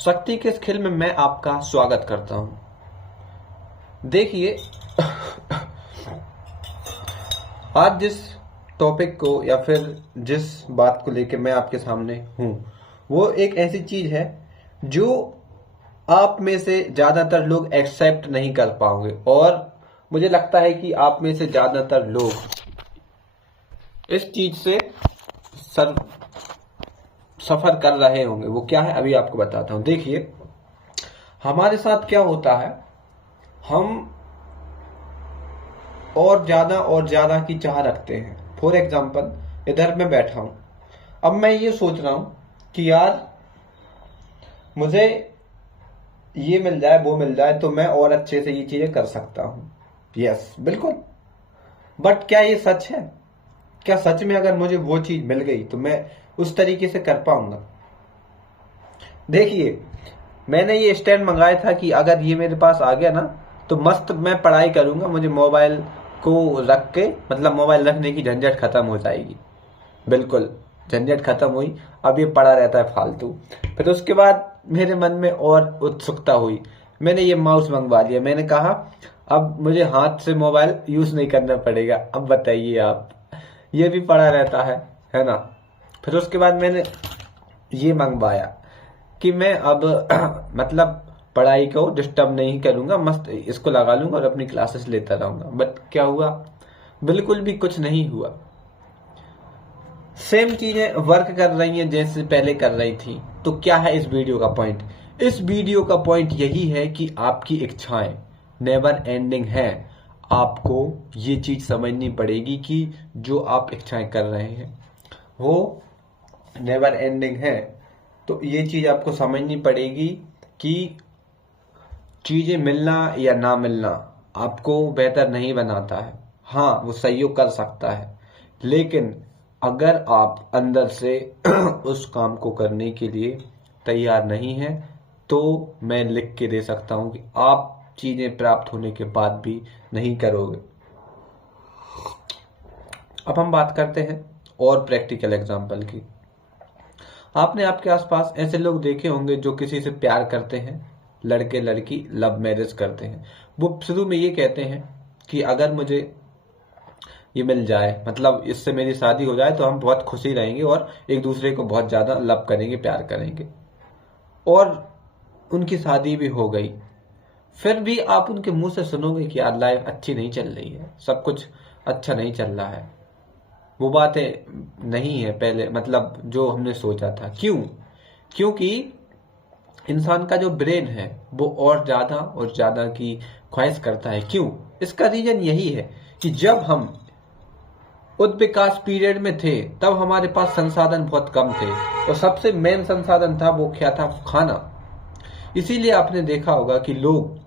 शक्ति के इस खेल में मैं आपका स्वागत करता हूं। देखिए, आज जिस टॉपिक को या फिर जिस बात को लेकर मैं आपके सामने हूं, वो एक ऐसी चीज है जो आप में से ज्यादातर लोग एक्सेप्ट नहीं कर पाओगे, और मुझे लगता है कि आप में से ज्यादातर लोग इस चीज से सफर कर रहे होंगे। वो क्या है, अभी आपको बताता हूं। देखिए, हमारे साथ क्या होता है, हम और ज्यादा की चाह रखते हैं। फॉर एग्जाम्पल, इधर मैं बैठा हूं, अब मैं ये सोच रहा हूं कि यार मुझे ये मिल जाए, वो मिल जाए, तो मैं और अच्छे से ये चीजें कर सकता हूं। यस, बिल्कुल। बट क्या ये सच है? क्या सच में अगर मुझे वो चीज मिल गई तो मैं उस तरीके से कर पाऊंगा? देखिए, मैंने ये स्टैंड मंगाया था कि अगर ये मेरे पास आ गया ना तो मस्त मैं पढ़ाई करूंगा। मुझे मोबाइल को रख के, मतलब मोबाइल रखने की झंझट खत्म हो जाएगी। बिल्कुल, झंझट खत्म हुई। अब ये पड़ा रहता है फालतू। फिर उसके बाद मेरे मन में और उत्सुकता हुई, मैंने ये माउस मंगवा लिया। मैंने कहा अब मुझे हाथ से मोबाइल यूज नहीं करना पड़ेगा। अब बताइए आप, ये भी पड़ा रहता है ना। फिर उसके बाद मैंने ये मंगवाया कि मैं अब मतलब पढ़ाई को डिस्टर्ब नहीं करूंगा, मस्त इसको लगा लूंगा और अपनी क्लासेस लेता रहूंगा। बट क्या हुआ? बिल्कुल भी कुछ नहीं हुआ। सेम चीजें वर्क कर रही हैं जैसे पहले कर रही थी। तो क्या है इस वीडियो का पॉइंट? इस वीडियो का पॉइंट यही है कि आपकी इच्छाएं नेवर एंडिंग है। आपको ये चीज समझनी पड़ेगी कि जो आप इच्छाएं कर रहे हैं वो नेवर एंडिंग है। तो ये चीज आपको समझनी पड़ेगी कि चीजें मिलना या ना मिलना आपको बेहतर नहीं बनाता है। हाँ, वो सहयोग कर सकता है, लेकिन अगर आप अंदर से उस काम को करने के लिए तैयार नहीं हैं तो मैं लिख के दे सकता हूं कि आप चीजें प्राप्त होने के बाद भी नहीं करोगे। अब हम बात करते हैं और प्रैक्टिकल एग्जांपल की। आपने आपके आसपास ऐसे लोग देखे होंगे जो किसी से प्यार करते हैं, लड़के लड़की लव मैरिज करते हैं। वो शुरू में ये कहते हैं कि अगर मुझे ये मिल जाए, मतलब इससे मेरी शादी हो जाए, तो हम बहुत खुशी रहेंगे और एक दूसरे को बहुत ज्यादा लव करेंगे, प्यार करेंगे। और उनकी शादी भी हो गई। फिर भी आप उनके मुंह से सुनोगे कि यार लाइफ अच्छी नहीं चल रही है, सब कुछ अच्छा नहीं चल रहा है, वो बातें नहीं है पहले, मतलब जो हमने सोचा था। क्यों? क्योंकि इंसान का जो ब्रेन है वो और ज्यादा की ख्वाहिश करता है। क्यों? इसका रीजन यही है कि जब हम उच्च विकास पीरियड में थे तब हमारे पास संसाधन बहुत कम थे, और सबसे मेन संसाधन था वो क्या था? खाना। इसीलिए आपने देखा होगा कि लोग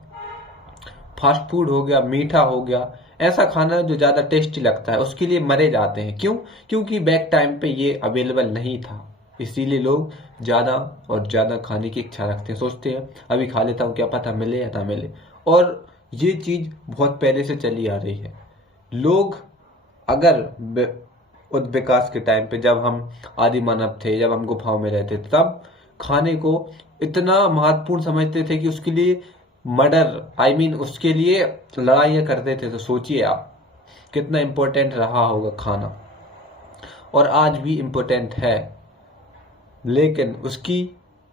फास्ट फूड हो गया, मीठा हो गया, ऐसा खाना जो ज्यादा टेस्टी लगता है उसके लिए मरे जाते हैं। क्यों? क्योंकि बैक टाइम पे ये अवेलेबल नहीं था। इसीलिए लोग ज्यादा और ज्यादा खाने की इच्छा रखते हैं, सोचते हैं अभी खा लेता हूँ, क्या पता मिले या ना मिले। और ये चीज बहुत पहले से चली आ रही है। लोग अगर उच्च विकास के टाइम पे, जब हम आदि मानव थे, जब हम गुफाओं में रहते थे, तब खाने को इतना महत्वपूर्ण समझते थे कि उसके लिए मर्डर, उसके लिए लड़ाइयां करते थे। तो सोचिए आप कितना इंपॉर्टेंट रहा होगा खाना, और आज भी इंपॉर्टेंट है, लेकिन उसकी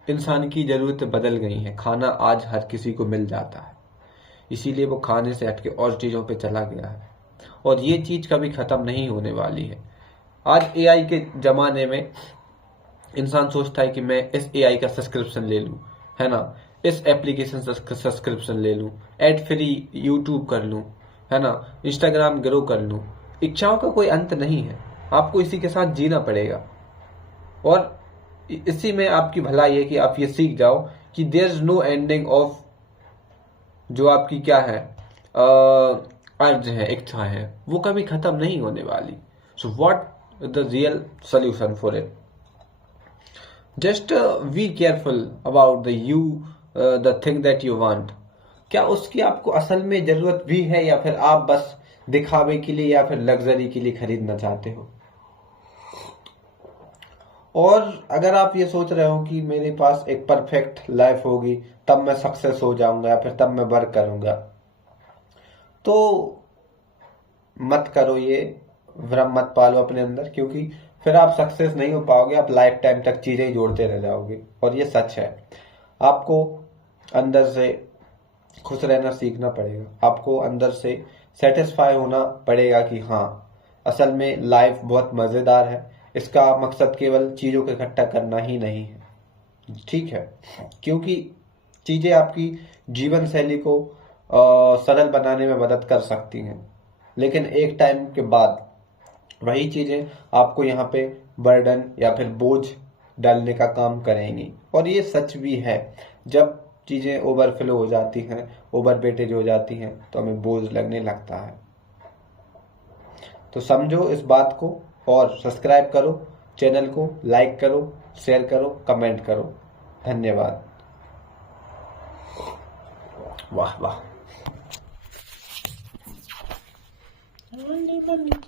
इंसान की जरूरतें बदल गई हैं। खाना आज हर किसी को मिल जाता है, इसीलिए वो खाने से हटके और चीजों पे चला गया है, और ये चीज कभी खत्म नहीं होने वाली है। आज एआई के जमाने में इंसान सोचता है कि मैं इस एआई का सब्सक्रिप्शन ले लूं, है ना, इस एप्लीकेशन का सब्सक्रिप्शन ले लूं, एड फ्री यूट्यूब कर लूं, है ना, इंस्टाग्राम ग्रो कर लूं। इच्छाओं का कोई अंत नहीं है, आपको इसी के साथ जीना पड़ेगा। और इसी में आपकी भलाई है कि आप ये सीख जाओ कि there is no ending of जो आपकी क्या है, अर्ज है, इच्छा है, वो कभी खत्म नहीं होने वाली। So what the real solution for it? Just be careful about the thing that you want. क्या उसकी आपको असल में जरूरत भी है, या फिर आप बस दिखावे के लिए या फिर लग्जरी के लिए खरीदना चाहते हो? और अगर आप ये सोच रहे हो कि मेरे पास एक परफेक्ट लाइफ होगी तब मैं सक्सेस हो जाऊंगा या फिर तब मैं वर्क करूंगा, तो मत करो ये, भ्रम मत पालो अपने अंदर, क्योंकि फिर आप सक्सेस नहीं हो पाओगे, आप लाइफ टाइम तक चीजें ही जोड़ते रह जाओगे। और ये सच है। आपको अंदर से खुश रहना सीखना पड़ेगा, आपको अंदर से सेटिस्फाई होना पड़ेगा कि हाँ, असल में लाइफ बहुत मजेदार है, इसका मकसद केवल चीजों को इकट्ठा करना ही नहीं है। ठीक है, क्योंकि चीजें आपकी जीवन शैली को सरल बनाने में मदद कर सकती हैं, लेकिन एक टाइम के बाद वही चीजें आपको यहाँ पे बर्डन या फिर बोझ डालने का काम करेंगी। और ये सच भी है, जब चीजें ओवरफ्लो हो जाती हैं, ओवरवेटेज हो जाती हैं, तो हमें बोझ लगने लगता है। तो समझो इस बात को और सब्सक्राइब करो, चैनल को लाइक करो, शेयर करो, कमेंट करो। धन्यवाद। वाह वाह।